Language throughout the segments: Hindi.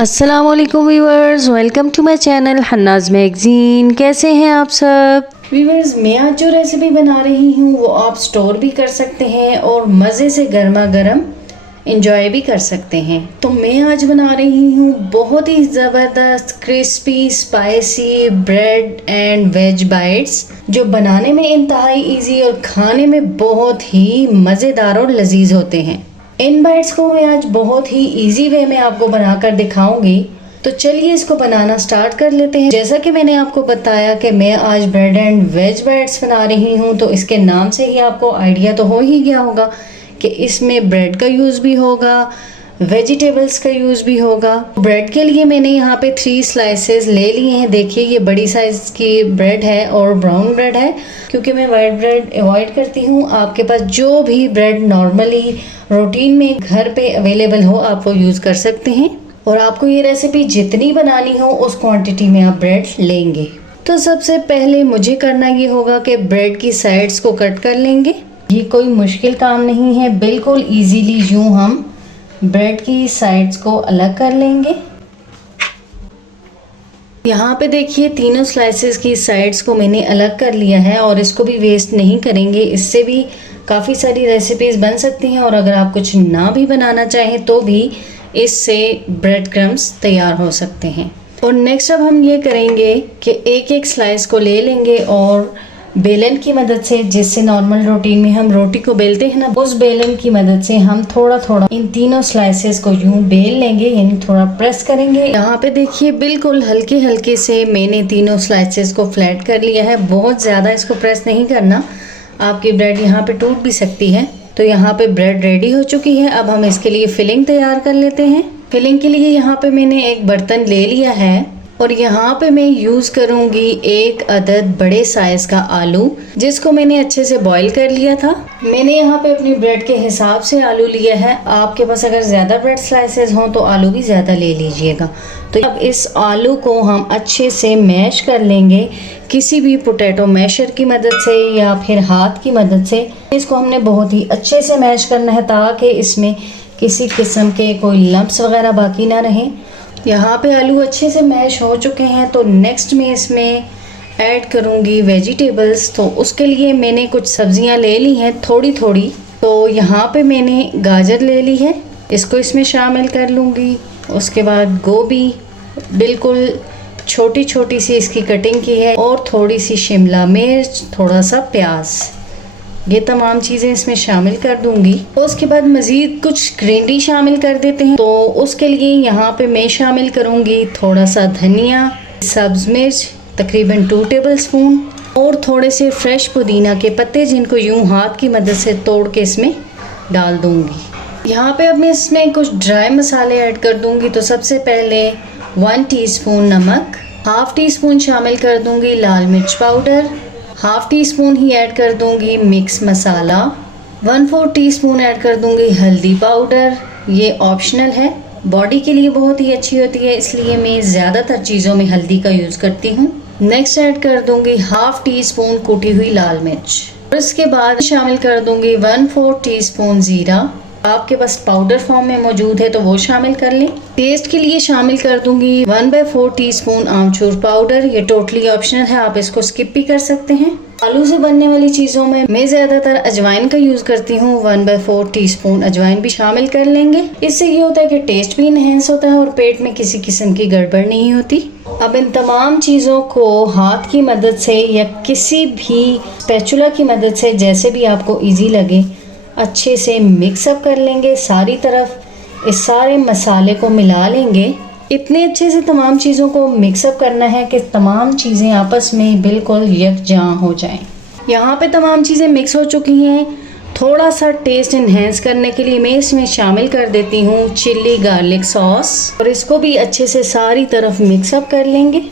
अस्सलामुअलैकुम viewers, welcome to my channel Hannah's magazine. कैसे हैं आप सब व्यूवर्स? मैं आज जो रेसिपी बना रही हूँ वो आप स्टोर भी कर सकते हैं और मज़े से गर्मा गर्म इंजॉय भी कर सकते हैं। तो मैं आज बना रही हूँ बहुत ही ज़बरदस्त crispy spicy bread and veg bites, जो बनाने में इंतहाई इजी और खाने में बहुत ही मज़ेदार और लजीज होते हैं। इन बाइट्स को मैं आज बहुत ही इजी वे में आपको बनाकर दिखाऊंगी। तो चलिए इसको बनाना स्टार्ट कर लेते हैं। जैसा कि मैंने आपको बताया कि मैं आज ब्रेड एंड वेज बाइट्स बना रही हूँ, तो इसके नाम से ही आपको आइडिया तो हो ही गया होगा कि इसमें ब्रेड का यूज़ भी होगा, वेजिटेबल्स का यूज़ भी होगा। ब्रेड के लिए मैंने यहाँ पे 3 स्लाइसेस ले लिए हैं। देखिए ये बड़ी साइज़ की ब्रेड है और ब्राउन ब्रेड है, क्योंकि मैं वाइट ब्रेड अवॉइड करती हूँ। आपके पास जो भी ब्रेड नॉर्मली रूटीन में घर पे अवेलेबल हो आप वो यूज़ कर सकते हैं। और आपको ये रेसिपी जितनी बनानी हो उस क्वांटिटी में आप ब्रेड लेंगे। तो सबसे पहले मुझे करना ये होगा कि ब्रेड की साइड्स को कट कर लेंगे। ये कोई मुश्किल काम नहीं है, बिल्कुल इजीली यूँ हम ब्रेड की साइड्स को अलग कर लेंगे। यहाँ पे देखिए तीनों स्लाइसेस की साइड्स को मैंने अलग कर लिया है और इसको भी वेस्ट नहीं करेंगे। इससे भी काफ़ी सारी रेसिपीज़ बन सकती हैं और अगर आप कुछ ना भी बनाना चाहें तो भी इससे ब्रेड क्रम्स तैयार हो सकते हैं। और नेक्स्ट अब हम ये करेंगे कि एक एक स्लाइस को ले लेंगे और बेलन की मदद से, जिससे नॉर्मल रूटीन में हम रोटी को बेलते हैं ना, उस बेलन की मदद से हम थोड़ा थोड़ा इन तीनों स्लाइसेस को यूं बेल लेंगे, यानी थोड़ा प्रेस करेंगे। यहाँ पे देखिए बिल्कुल हल्के हल्के से मैंने तीनों स्लाइसेस को फ्लैट कर लिया है। बहुत ज़्यादा इसको प्रेस नहीं करना, आपकी ब्रेड यहाँ पे टूट भी सकती है। तो यहाँ पे ब्रेड रेडी हो चुकी है। अब हम इसके लिए फिलिंग तैयार कर लेते हैं। फिलिंग के लिए यहाँ पे मैंने एक बर्तन ले लिया है और यहाँ पे मैं यूज़ करूँगी 1 अदद बड़े साइज़ का आलू, जिसको मैंने अच्छे से बॉईल कर लिया था। मैंने यहाँ पे अपनी ब्रेड के हिसाब से आलू लिया है। आपके पास अगर ज़्यादा ब्रेड स्लाइसेस हों तो आलू भी ज़्यादा ले लीजिएगा। तो अब इस आलू को हम अच्छे से मैश कर लेंगे, किसी भी पोटैटो मैशर की मदद से या फिर हाथ की मदद से। इसको हमने बहुत ही अच्छे से मैश करना है ताकि इसमें किसी किस्म के कोई लम्प्स वगैरह बाकी ना रहें। यहाँ पे आलू अच्छे से मैश हो चुके हैं। तो नेक्स्ट मैं इसमें ऐड करूँगी वेजिटेबल्स। तो उसके लिए मैंने कुछ सब्जियाँ ले ली हैं थोड़ी थोड़ी। तो यहाँ पे मैंने गाजर ले ली है, इसको इसमें शामिल कर लूँगी। उसके बाद गोभी बिल्कुल छोटी छोटी सी इसकी कटिंग की है और थोड़ी सी शिमला मिर्च, थोड़ा सा प्याज, ये तमाम चीज़ें इसमें शामिल कर दूंगी। उसके बाद मज़ीद कुछ ग्रीनरी शामिल कर देते हैं। तो उसके लिए यहाँ पे मैं शामिल करूँगी थोड़ा सा धनिया, सब्ज़ मिर्च तकरीबन 2 टेबलस्पून और थोड़े से फ्रेश पुदीना के पत्ते, जिनको यूँ हाथ की मदद से तोड़ के इसमें डाल दूँगी। यहाँ पे अब मैं इसमें कुछ ड्राई मसाले ऐड कर दूँगी। तो सबसे पहले 1 टीस्पून नमक, हाफ़ टी स्पून शामिल कर दूँगी लाल मिर्च पाउडर, हाफ़ टी स्पून ही ऐड कर दूंगी मिक्स मसाला, 1/4 टीस्पून ऐड कर दूंगी हल्दी पाउडर। ये ऑप्शनल है, बॉडी के लिए बहुत ही अच्छी होती है, इसलिए मैं ज़्यादातर चीज़ों में हल्दी का यूज़ करती हूँ। नेक्स्ट ऐड कर दूंगी हाफ़ टी स्पून कुटी हुई लाल मिर्च और इसके बाद शामिल कर दूंगी 1/4 टीस्पून ज़ीरा। आपके पास पाउडर फॉर्म में मौजूद है तो वो शामिल कर लें। टेस्ट के लिए शामिल कर दूंगी 1/4 टीस्पून आमचूर पाउडर। ये टोटली ऑप्शनल है, आप इसको स्किप भी कर सकते हैं। आलू से बनने वाली चीज़ों में मैं ज़्यादातर अजवाइन का यूज़ करती हूँ। 1/4 टीस्पून अजवाइन भी शामिल कर लेंगे। इससे ये होता है कि टेस्ट भी इन्हेंस होता है और पेट में किसी किस्म की गड़बड़ नहीं होती। अब इन तमाम चीज़ों को हाथ की मदद से या किसी भी स्पैचुला की मदद से, जैसे भी आपको ईजी लगे, अच्छे से मिक्सअप कर लेंगे। सारी तरफ इस सारे मसाले को मिला लेंगे। इतने अच्छे से तमाम चीज़ों को मिक्सअप करना है कि तमाम चीज़ें आपस में बिल्कुल यकजां हो जाएं। यहाँ पे तमाम चीज़ें मिक्स हो चुकी हैं। थोड़ा सा टेस्ट इन्हेंस करने के लिए मैं इसमें शामिल कर देती हूँ चिल्ली गार्लिक सॉस और इसको भी अच्छे से सारी तरफ मिक्सअप कर लेंगे।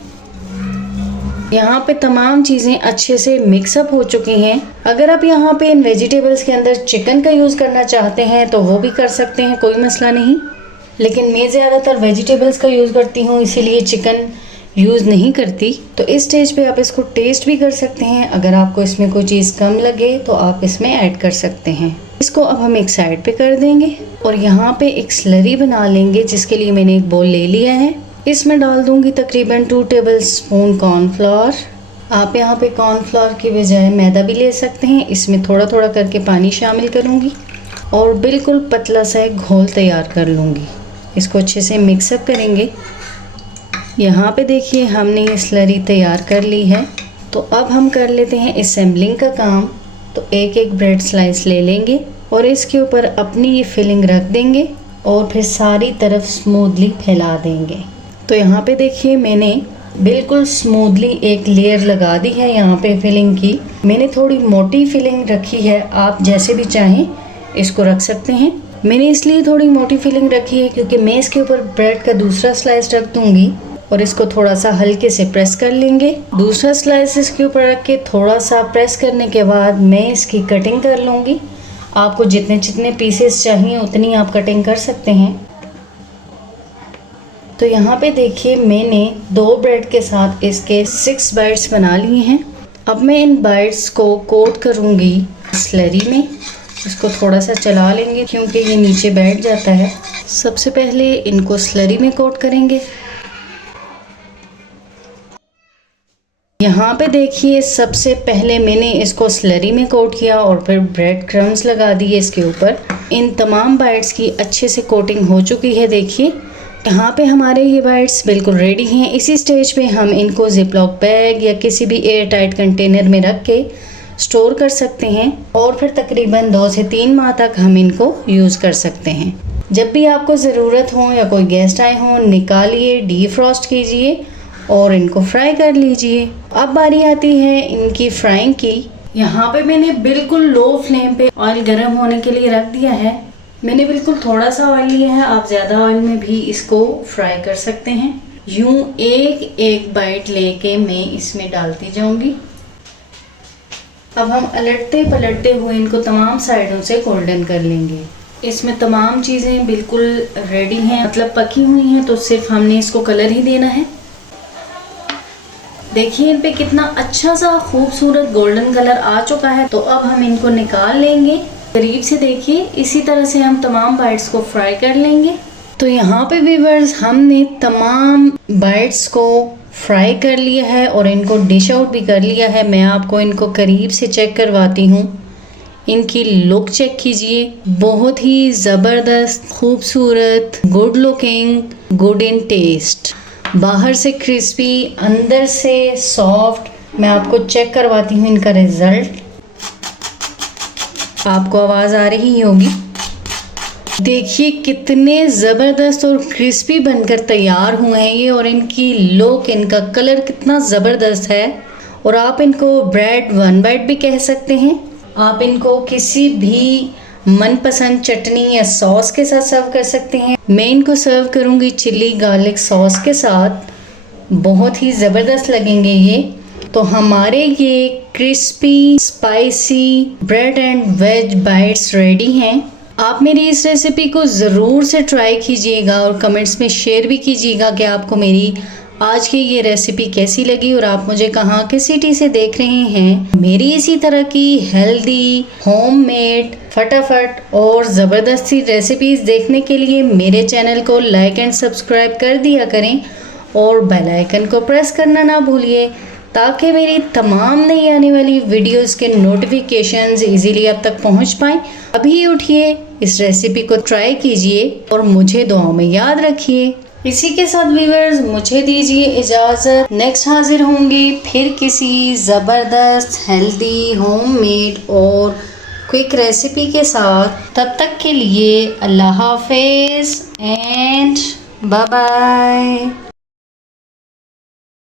यहाँ पे तमाम चीज़ें अच्छे से मिक्सअप हो चुकी हैं। अगर आप यहाँ पे इन वेजिटेबल्स के अंदर चिकन का यूज़ करना चाहते हैं तो वो भी कर सकते हैं, कोई मसला नहीं। लेकिन मैं ज़्यादातर वेजिटेबल्स का यूज़ करती हूँ, इसीलिए चिकन यूज़ नहीं करती। तो इस स्टेज पे आप इसको टेस्ट भी कर सकते हैं। अगर आपको इसमें कोई चीज़ कम लगे तो आप इसमें ऐड कर सकते हैं। इसको अब हम एक साइड पे कर देंगे और यहाँ पे एक स्लरी बना लेंगे, जिसके लिए मैंने एक बोल ले लिया है। इसमें डाल दूंगी तकरीबन 2 टेबलस्पून कॉर्नफ्लोर। आप यहाँ पे कॉर्नफ्लोर की बजाय मैदा भी ले सकते हैं। इसमें थोड़ा थोड़ा करके पानी शामिल करूँगी और बिल्कुल पतला सा एक घोल तैयार कर लूँगी। इसको अच्छे से मिक्सअप करेंगे। यहाँ पे देखिए हमने ये स्लरी तैयार कर ली है। तो अब हम कर लेते हैं असेंबलिंग का काम। तो एक एक ब्रेड स्लाइस ले लेंगे और इसके ऊपर अपनी ये फिलिंग रख देंगे और फिर सारी तरफ स्मूथली फैला देंगे। तो यहाँ पे देखिए मैंने बिल्कुल स्मूथली एक लेयर लगा दी है यहाँ पे फिलिंग की। मैंने थोड़ी मोटी फिलिंग रखी है, आप जैसे भी चाहें इसको रख सकते हैं। मैंने इसलिए थोड़ी मोटी फिलिंग रखी है क्योंकि मैं इसके ऊपर ब्रेड का दूसरा स्लाइस रख दूँगी और इसको थोड़ा सा हल्के से प्रेस कर लेंगे। दूसरा स्लाइस इसके ऊपर रख के थोड़ा सा प्रेस करने के बाद मैं इसकी कटिंग कर लूँगी। आपको जितने जितने पीसेस चाहिए उतनी आप कटिंग कर सकते हैं। तो यहाँ पे देखिए मैंने 2 ब्रेड के साथ इसके 6 बाइट्स बना लिए हैं। अब मैं इन बाइट्स को कोट करूँगी स्लरी में। इसको थोड़ा सा चला लेंगे क्योंकि ये नीचे बैठ जाता है। सबसे पहले इनको स्लरी में कोट करेंगे। यहाँ पे देखिए सबसे पहले मैंने इसको स्लरी में कोट किया और फिर ब्रेड क्रम्स लगा दिए इसके ऊपर। इन तमाम बाइट्स की अच्छे से कोटिंग हो चुकी है। देखिए यहाँ पे हमारे ये बाइट्स बिल्कुल रेडी हैं। इसी स्टेज पे हम इनको जिपलॉक बैग या किसी भी एयर टाइट कंटेनर में रख के स्टोर कर सकते हैं और फिर तकरीबन 2 से 3 माह तक हम इनको यूज़ कर सकते हैं। जब भी आपको ज़रूरत हो या कोई गेस्ट आए हों, निकालिए, डीफ्रॉस्ट कीजिए और इनको फ्राई कर लीजिए। अब बारी आती है इनकी फ्राइंग की। यहाँ पे मैंने बिल्कुल लो फ्लेम पे ऑयल गर्म होने के लिए रख दिया है। मैंने बिल्कुल थोड़ा सा ऑयल लिया है, आप ज़्यादा ऑयल में भी इसको फ्राई कर सकते हैं। यूं एक एक बाइट लेके मैं इसमें डालती जाऊंगी। अब हम अलटते पलटते हुए इनको तमाम साइडों से गोल्डन कर लेंगे। इसमें तमाम चीज़ें बिल्कुल रेडी हैं, मतलब पकी हुई हैं, तो सिर्फ हमने इसको कलर ही देना है। देखिए इन पे कितना अच्छा सा खूबसूरत गोल्डन कलर आ चुका है। तो अब हम इनको निकाल लेंगे। करीब से देखिए, इसी तरह से हम तमाम बाइट्स को फ्राई कर लेंगे। तो यहाँ पे व्यूअर्स हमने तमाम बाइट्स को फ्राई कर लिया है और इनको डिश आउट भी कर लिया है। मैं आपको इनको करीब से चेक करवाती हूँ। इनकी लुक चेक कीजिए, बहुत ही ज़बरदस्त, खूबसूरत, good looking, good in taste. बाहर से क्रिस्पी, अंदर से सॉफ्ट। मैं आपको चेक करवाती हूँ इनका रिज़ल्ट। आपको आवाज़ आ रही होगी। देखिए कितने ज़बरदस्त और क्रिस्पी बनकर तैयार हुए हैं ये, और इनकी लुक, इनका कलर कितना ज़बरदस्त है। और आप इनको ब्रेड 1 बाइट भी कह सकते हैं। आप इनको किसी भी मनपसंद चटनी या सॉस के साथ सर्व कर सकते हैं। मैं इनको सर्व करूंगी चिली गार्लिक सॉस के साथ। बहुत ही ज़बरदस्त लगेंगे ये। तो हमारे ये crispy spicy bread and veg bites ready हैं। आप मेरी इस रेसिपी को ज़रूर से ट्राई कीजिएगा और कमेंट्स में शेयर भी कीजिएगा कि आपको मेरी आज की ये रेसिपी कैसी लगी और आप मुझे कहाँ के सिटी से देख रहे हैं। मेरी इसी तरह की हेल्दी, होममेड, फटाफट और ज़बरदस्ती रेसिपीज़ देखने के लिए मेरे चैनल को लाइक एंड सब्सक्राइब कर दिया करें और बेल आइकन को प्रेस करना ना भूलिए, ताकि मेरी तमाम नई आने वाली वीडियोस के नोटिफिकेशंस इजीली आप तक पहुंच पाएँ। अभी उठिए, इस रेसिपी को ट्राई कीजिए और मुझे दुआओं में याद रखिए। इसी के साथ व्यूअर्स मुझे दीजिए इजाज़त। नेक्स्ट हाजिर होंगे फिर किसी ज़बरदस्त, हेल्दी, होममेड और क्विक रेसिपी के साथ। तब तक के लिए अल्लाह हाफिज़ एंड बाय बाय।